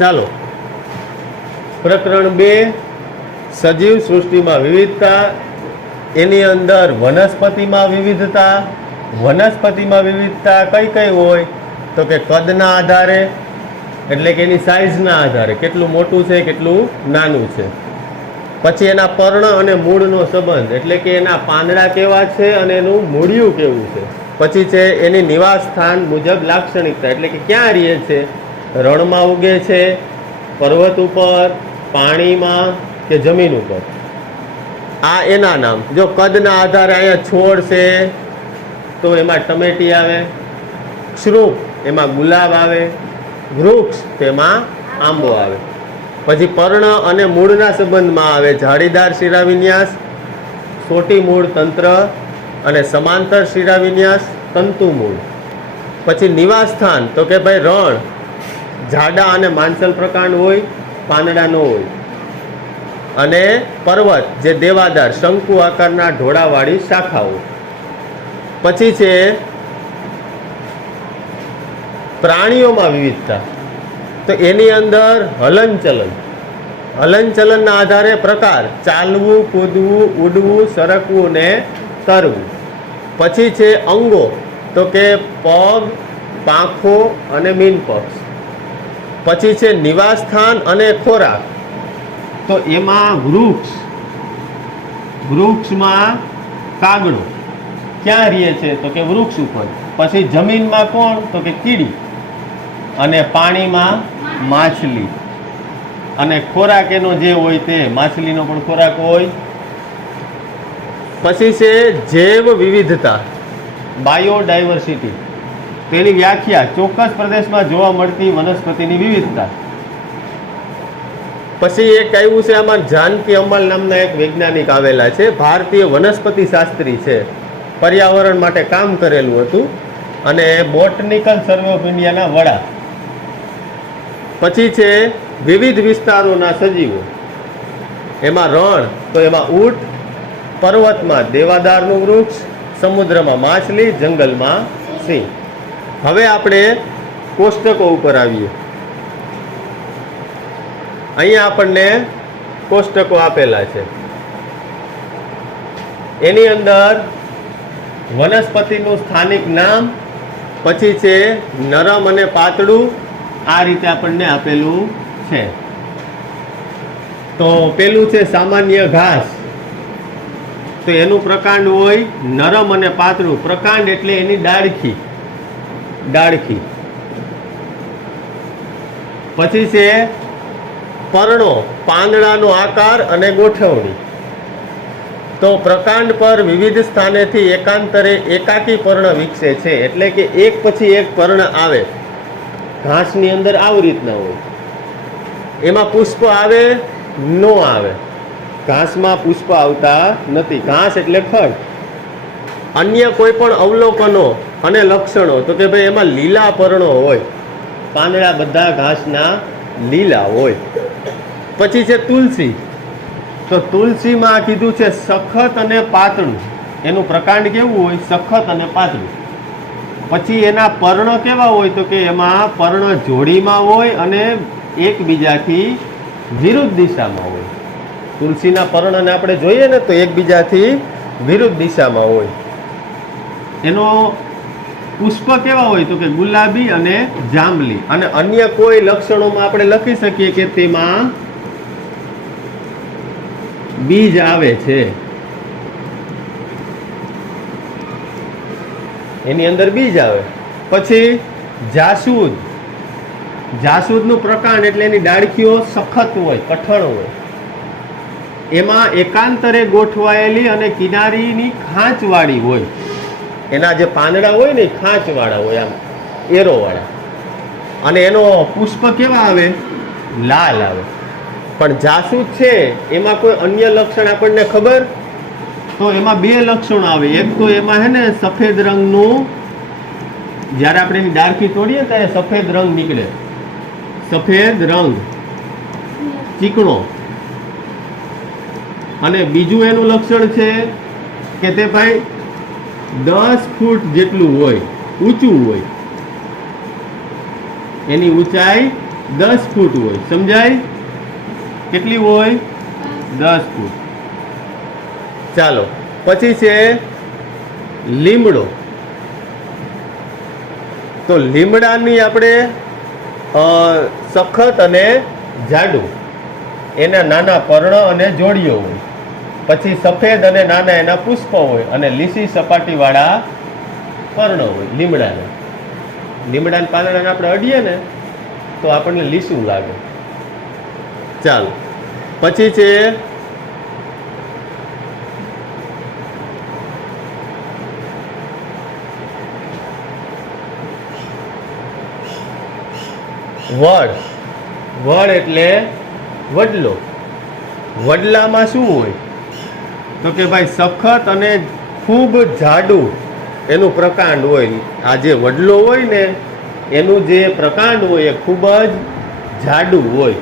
ચાલો, પ્રકરણ 2 સજીવ સૃષ્ટિમાં વિવિધતા. એની અંદર વનસ્પતિમાં વિવિધતા. વનસ્પતિમાં વિવિધતા કઈ કઈ હોય તો કે કદના આધારે, એટલે કે એની સાઇઝના આધારે, કેટલું મોટું છે કેટલું નાનું છે. પછી એના પર્ણ અને મૂળનો સંબંધ, એટલે કે એના પાંદડા કેવા છે અને એનું મૂળિયું કેવું છે. પછી છે એની નિવાસ સ્થાન મુજબ લાક્ષણિકતા, એટલે કે ક્યાં રહે છે, રણમાં ઉગે છે, પર્વત ઉપર, પાણીમાં કે જમીન ઉપર. આ એના નામ. જો કદના આધારે અહીંયા છોડ છે તો એમાં ટમેટી આવે, શ્રુપ એમાં ગુલાબ આવે, વૃક્ષ તેમાં આંબો આવે. પછી પર્ણ અને મૂળના સંબંધમાં આવે જાળીદાર શિરાવિન્યાસ, સોટી મૂળ તંત્ર અને સમાંતર શિરાવિન્યાસ તંતુ મૂળ. પછી નિવાસ સ્થાન તો કે ભાઈ રણ, જાડા અને માંસલ પ્રકાંડ હોય, પાંદડા ન હોય. અને પર્વત જે દેવાદાર શંકુ આકારના ઢોળાવાળી શાખાઓ. પછી છે પ્રાણીઓમાં વિવિધતા. તો એની અંદર હલનચલન, હલનચલનના આધારે પ્રકાર ચાલવું, કૂદવું, ઉડવું, સરકવું ને તરવું. પછી છે અંગો તો કે પગ, પાંખો અને મીનપક્ષ. પછી છે નિવાસ સ્થાન અને ખોરાક. તો એમાં વૃક્ષ, વૃક્ષમાં કાગડો ક્યાં રહે છે તો કે વૃક્ષ ઉપર. પછી જમીનમાં કોણ તો કે કીડી. અને પાણીમાં માછલી. અને ખોરાક એનો જે હોય તે માછલીનો પણ ખોરાક હોય. પછી છે જૈવ વિવિધતા, બાયોડાયવર્સિટી. તેની વ્યાખ્યા ચોક્કસ પ્રદેશમાં જોવા મળતી વનસ્પતિની વિવિધતા. પછી એક આવ્યું છે આમાં જાનકી અમલ નામના એક વૈજ્ઞાનિક આવેલા છે, ભારતીય વનસ્પતિ શાસ્ત્રી છે, પર્યાવરણ માટે કામ કરેલું હતું અને બોટનિકલ સર્વે ઓફ ઇન્ડિયાના વડા. પછી છે વિવિધ વિસ્તારોના સજીવો. એમાં રણ તો એમાં ઊંટ, પર્વતમાં દેવાદારનું વૃક્ષ, સમુદ્રમાં માછલી, જંગલમાં સિંહ. હવે આપણે કોષ્ટકો ઉપર આવીએ. અહીંયા આપણને કોષ્ટકો આપેલા છે. એની અંદર વનસ્પતિનું સ્થાનિક નામ, પછી છે નરમ અને પાતળું, આ રીતે આપણને આપેલું છે. તો પેલું છે સામાન્ય ઘાસ. તો એનું પ્રકાંડ હોય નરમ અને પાતળું. પ્રકાંડ એટલે એની ડાળખી, ડાળખી. પછી છે પર્ણો, પાંદડાનો આકાર અને ગોઠવણી. તો પ્રકાંડ પર વિવિધ સ્થાનેથી એકાંતરે એકાકી પર્ણ વિકસે છે, એટલે કે એક પછી એક પર્ણ આવે. ઘાસની અંદર આવી રીતના હોય. એમાં પુષ્પ આવે ન આવે. ઘાસમાં પુષ્પ આવતા નથી. ઘાસ એટલે ખડ. અન્ય કોઈ પણ અવલોકનો અને લક્ષણો તો કે ભાઈ એમાં લીલા પર્ણો હોય. પાંદડા બધા ઘાસના લીલા હોય. પછી છે તુલસી. તો તુલસીમાં કીધું છે સખત અને પાતળું. એનું પ્રકાંડ કેવું હોય, સખત અને પાતળું. પછી એના પર્ણ કેવા હોય તો કે એમાં પર્ણ જોડીમાં હોય અને એકબીજાથી વિરુદ્ધ દિશામાં હોય. તુલસીના પર્ણને આપણે જોઈએ ને તો એકબીજાથી વિરુદ્ધ દિશામાં હોય. એનો પુષ્પ કેવા હોય તો કે ગુલાબી અને જાંબલી. અને અન્ય કોઈ લક્ષણોમાં આપણે લખી શકીએ કે તેમાં બીજ આવે છે. એની અંદર બીજ આવે. પછી જાસૂદ. જાસૂદનું પ્રકાંડ એટલે એની ડાળખીઓ સખત હોય, કઠણ હોય. એમાં એકાંતરે ગોઠવાયેલી અને કિનારીની ખાંચવાળી હોય. એના જે પાંદડા હોય ને ખાંચવાળા હોય, આમ એરોવાળા. અને એનો પુષ્પ કેવા આવે, લાલ આવે. પણ જાસૂદ છે એમાં કોઈ અન્ય લક્ષણ આપણને ખબર તો એમાં બે લક્ષણો આવે. એક તો એમાં હે ને સફેદ રંગનું, જ્યારે આપણે એની ડાળખી તોડીએ ત્યારે સફેદ રંગ નીકળે. સફેદ રંગ ચીકણો. અને બીજું એનું લક્ષણ છે કે તે ભાઈ 10 ફૂટ જેટલું હોય, ઊંચું હોય. એની ઊંચાઈ 10 ફૂટ હોય. સમજાય? કેટલી હોય? 10 ફૂટ. ચાલો, પછી છે લીમડો. તો લીમડાની આપણે સખત અને જાડું એના નાના પર્ણ અને જોડીઓ હોય. પછી સફેદ અને નાના એના પુષ્પો હોય અને લીસી સપાટીવાળા પર્ણ હોય લીમડાના. લીમડાના પાંદડાને આપણે અડીએ ને તો આપણને લીસું લાગે. ચાલો, પછી છે વડ. વડ એટલે વડલો. વડલામાં શું હોય? તો કે ભાઈ સખત અને ખૂબ જાડું એનું પ્રકાંડ હોય. આ જે વડલો હોય ને એનું જે પ્રકાંડ હોય એ ખૂબ જ જાડું હોય.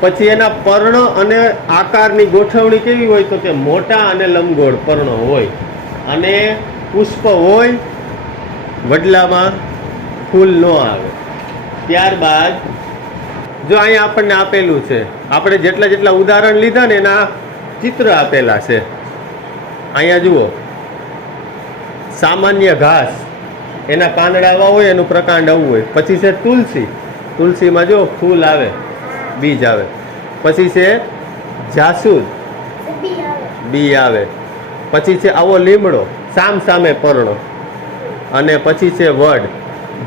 પછી એના પર્ણ અને આકારની ગોઠવણી કેવી હોય? તો કે મોટા અને લંબગોળ પર્ણો હોય અને પુષ્પ હોય. વડલામાં ફૂલ ન આવે. ત્યારબાદ જો અહીંયા આપણને આપેલું છે, આપણે જેટલા જેટલા ઉદાહરણ લીધા ને એના ચિત્ર આપેલા છે. અહીંયા જુઓ, સામાન્ય ઘાસ એના પાંદડા આવા હોય, એનું પ્રકાંડ આવું હોય. પછી છે તુલસી. તુલસીમાં જો ફૂલ આવે, બીજ આવે. પછી છે જાસૂદ, બી આવે. પછી છે આવો લીમડો, સામ સામે પર્ણો. અને પછી છે વડ,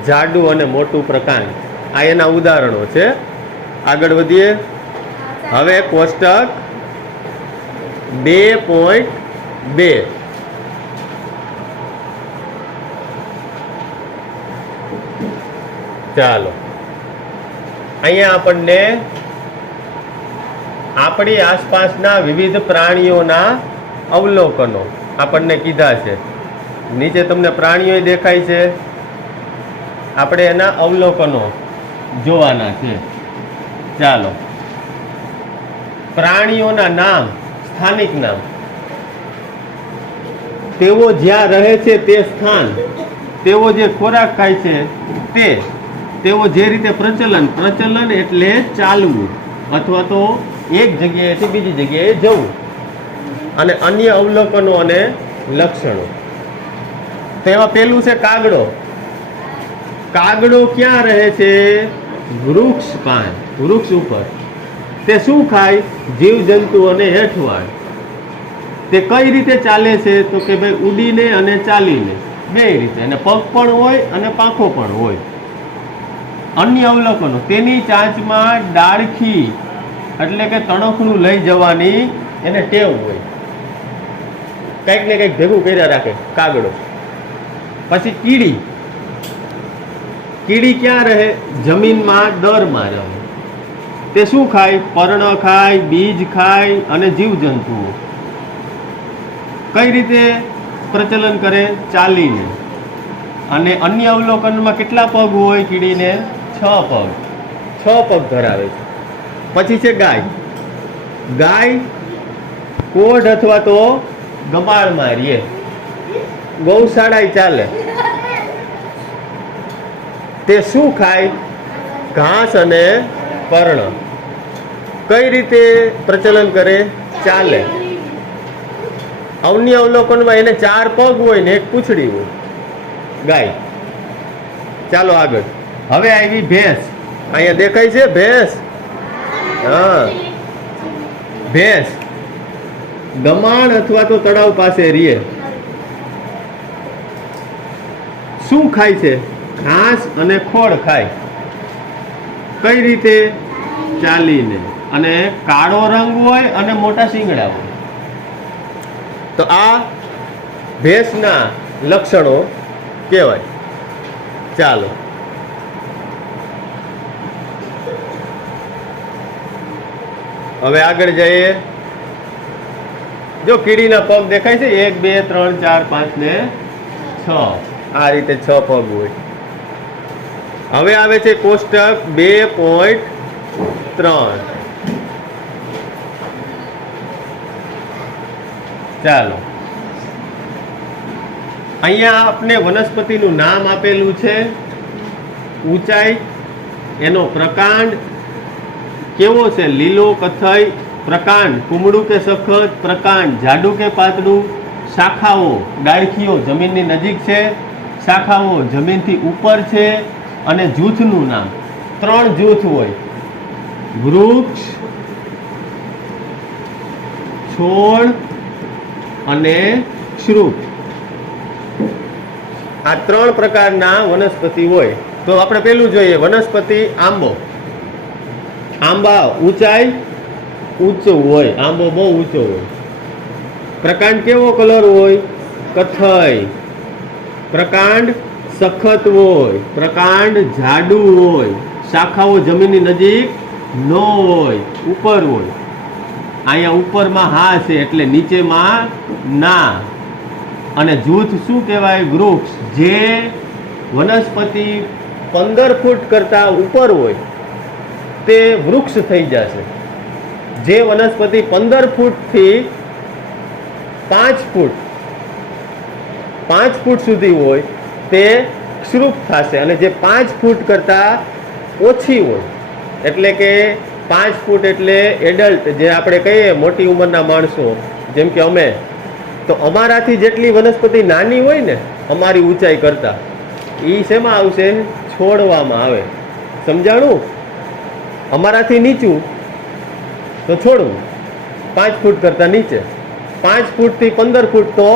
જાડું અને મોટું પ્રકાંડ. આ એના ઉદાહરણો છે. આગળ વધીએ. હવે કોષ્ટક 2.2. ચાલો, અહીંયા આપણને આપણી આસપાસના વિવિધ પ્રાણીઓના અવલોકનો આપણને કીધા છે. નીચે તમને પ્રાણીઓ દેખાય છે, આપણે એના અવલોકનો જોવાના છે. ચાલો, પ્રાણીઓના નામ, સ્થાનિક નામ. તેઓ જ્યાં રહે છે તે સ્થાન, તેઓ જે ખોરાક ખાય છે તે, તેઓ જે રીતે પ્રચલન એટલે ચાલવું અથવા તો એક જગ્યાએથી બીજી જગ્યાએ જવું. અને અન્ય અવલોકનો અને લક્ષણો. તેમાં પેલું છે કાગડો. કાગડો ક્યાં રહે છે? વૃક્ષ પાન, વૃક્ષ ઉપર. તે શું ખાય? જીવજંતુઓને હેઠવાડ. તે કઈ રીતે ચાલે છે? તો કે ભાઈ ઉડીને અને ચાલીને, બે રીતે. અને પગ પણ હોય અને પાંખો પણ હોય. અન્ય અવલોકનો, તેની ચાંચમાં ડાળખી એટલે કે તણખલું લઈ જવાની એને ટેવ હોય. કંઈક ને કંઈક ભેગું કર્યા રાખે કાગડો. પછી કીડી. કીડી ક્યાં રહે? જમીનમાં દરમાં રહે. તે શું ખાય? પર્ણ ખાય, બીજ ખાય અને જીવજંતુઓ. કઈ રીતે પ્રચલન કરે? ચાલીને. અને અન્ય અવલોકનમાં કેટલા પગ હોય કીડીને? 6 પગ. 6 પગ ધરાવે છે. પછી છે ગાય. ગાય કોઢ અથવા તો ગમાળમાં રહે. ગૌશાળા ચાલે. તે શું ખાય? ઘાસ અને પર્ણ. કઈ રીતે પ્રચલન કરે? ચાલે. અન્ય અવલોકનમાં એને 4 પગ હોય ને 1 પૂંછડી હોય ગાય. ચાલો આગળ. હવે આવી ભેંસ. અહીંયા દેખાય છે ભેંસ? હા, ભેંસ ગમાણ અથવા તો તળાવ પાસે રહે. શું ખાય છે? ઘાસ અને ખોળ ખાય. કઈ રીતે? ચાલીને. અને કાળો રંગ હોય અને મોટા શિંગડા હોય. તો આ ભેંસના લક્ષણો કહેવાય. ચાલો, હવે આગળ જઈએ. જો કીડીના પગ દેખાય છે, 1 2 3 4 5 ને 6. આ રીતે 6 પગ હોય. હવે આવે છે કોષ્ટક 2.3. ચાલો, અહીંયા આપણે વનસ્પતિનું નામ આપેલું છે, ઊંચાઈ, એનો પ્રકાંડ કેવો છે? લીલો, કથ્થઈ. પ્રકાંડ કુમળું કે સખત? પ્રકાંડ જાડું કે પાતળું? શાખાઓ ડાળખીઓ જમીનની નજીક છે, શાખાઓ જમીનથી ઉપર છે, અને જૂથનું નામ. 3 જૂથ હોય: વૃક્ષ, છોડ અને ક્ષુપ. આ 3 પ્રકારના વનસ્પતિ હોય. તો આપણે પેલું જોઈએ, વનસ્પતિ આંબો. આંબા ઊંચાઈ ઊંચું હોય, આંબો બહુ ઊંચો હોય. પ્રકાંડ કેવો કલર હોય? કથ્થઈ. પ્રકાંડ સખત હોય, પ્રકાંડ જાડું હોય, શાખાઓ જમીનની નજીક ન હોય, ઉપર હોય. અહીંયા ઉપરમાં હા છે એટલે નીચેમાં ના. અને જૂથ શું કહેવાય? વૃક્ષ. જે વનસ્પતિ 15 ફૂટ કરતા ઉપર હોય તે વૃક્ષ થઈ જશે. જે વનસ્પતિ 15 ફૂટથી 5 ફૂટ સુધી હોય તે ક્ષુપ થશે. અને જે 5 ફૂટ કરતા ઓછી હોય, એટલે કે 5 ફૂટ એટલે એડલ્ટ, જે આપણે કહીએ મોટી ઉંમરના માણસો, જેમ કે અમે, તો અમારાથી જેટલી વનસ્પતિ નાની હોય ને અમારી ઊંચાઈ કરતા, એ શેમાં આવશે? છોડવામાં આવે. સમજાણું? અમારાથી નીચું તો છોડવું, 5 ફૂટ કરતા નીચે. 5 ફૂટથી 15 ફૂટ તો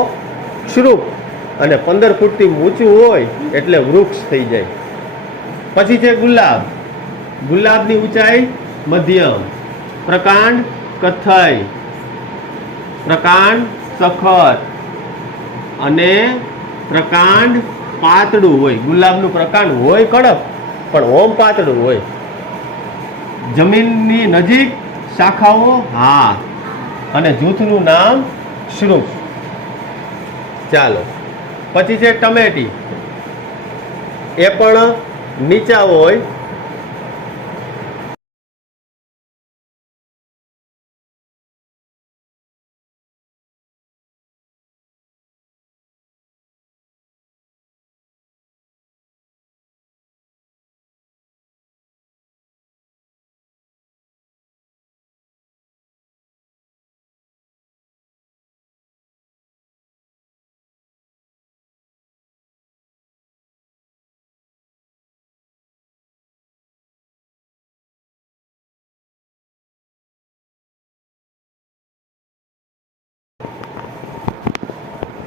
ક્ષુપ, અને 15 ફૂટથી ઊંચું હોય એટલે વૃક્ષ થઈ જાય. પછી છે ગુલાબ. ગુલાબની ઊંચાઈ મધ્યમ. પ્રકાંડ કથ્થઈ, પ્રકાંડ સખત, અને પ્રકાંડ પાતળું હોય. ગુલાબનું પ્રકાંડ હોય કડક, પણ ઓમ પાતળું હોય. જમીનની નજીક, શાખાઓ હા, અને જૂથનું નામ ક્ષુપ. ચાલો, પછી છે ટમેટી. એ પણ નીચા હોય.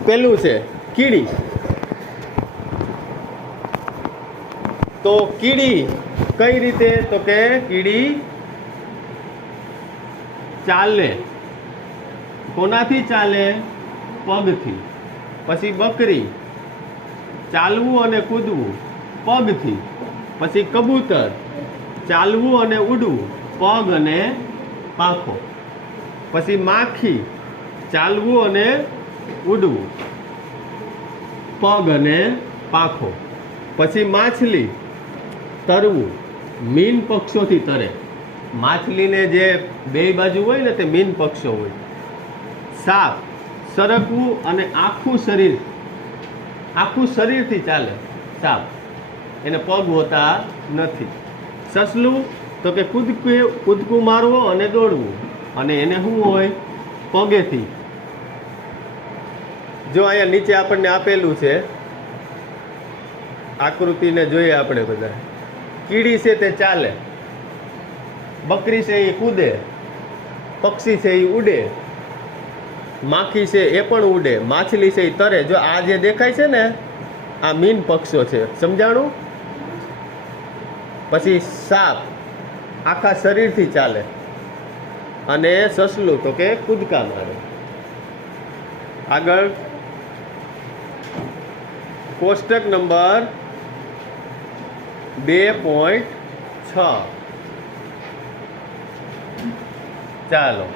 પેલું છે કીડી. તો કીડી કઈ રીતે? તો કે કીડી ચાલે. કોનાથી ચાલે? પગથી. પછી બકરી, ચાલવું અને કૂદવું પગથી. પછી કબૂતર, ચાલવું અને ઉડવું પગ અને પાંખો. પછી માખી, ચાલવું અને ઉડવું પગ અને પાંખો. પછી માછલી, તરવું, મીન પક્ષોથી તરે. માછલીને જે બે બાજુ હોય ને તે મીન પક્ષો હોય. સાપ, સરકવું અને આખું શરીરથી ચાલે સાપ, એને પગ હોતા નથી. સસલું તો કે કૂદકું મારવો અને દોડવું, અને એને શું હોય? પગેથી. જો અહીંયા નીચે આપણને આપેલું છે, આકૃતિને જોઈએ આપણે બધા. કીડી છે તે ચાલે, બકરી છે એ કૂદે, પક્ષી છે એ ઉડે, માખી છે એ પણ ઉડે, માછલી છે એ તરે. જો આ જે દેખાય છે ને આ મીન પક્ષો છે, સમજાણું? પછી સાપ આખા શરીરથી ચાલે, અને સસલું તો કે કૂદકા મારે. આગળ કોષ્ટક નંબર 2.6. ચાલો,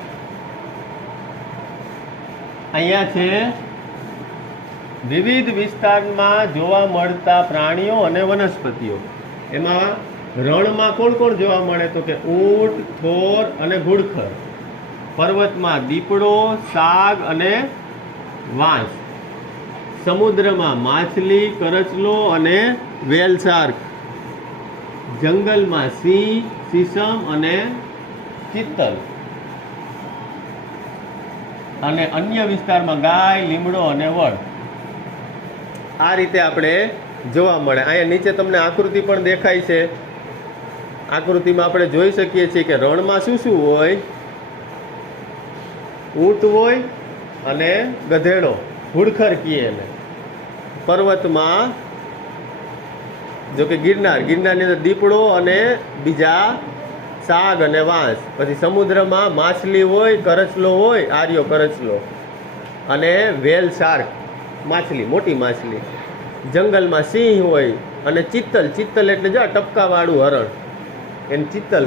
અહીંયા છે વિવિધ વિસ્તારમાં જોવા મળતા પ્રાણીઓ અને વનસ્પતિઓ. એમાં રણમાં કોણ કોણ જોવા મળે? તો કે ઊંટ, થોર અને ઘુડખર. પર્વતમાં દીપડો, સાગ અને વાંસ. સમુદ્રમાં માછલી, કરચલો અને વેલ શાર્ક. જંગલમાં સિંહ, સીસમ અને ચિત્તલ, અને અન્ય વિસ્તારમાં ગાય, લીમડો અને વડ. આ રીતે આપણે જોવા મળે. અહીંયા નીચે તમને આકૃતિ પણ દેખાય છે. આકૃતિમાં આપણે જોઈ શકીએ છીએ કે રણમાં શું શું હોય? ઊંટ હોય અને ગધેડો, ઘુડખર કહીએ એને. પર્વતમાં જો કે ગિરનારની અંદર દીપડો અને બીજા સાગ અને વાંસ. પછી સમુદ્રમાં માછલી હોય, કરચલો હોય, આર્યો કરચલો, અને વેલ શાર્ક માછલી, મોટી માછલી. જંગલમાં સિંહ હોય અને ચિત્તલ એટલે જો ટપકાવાળું હરણ, એને ચિત્તલ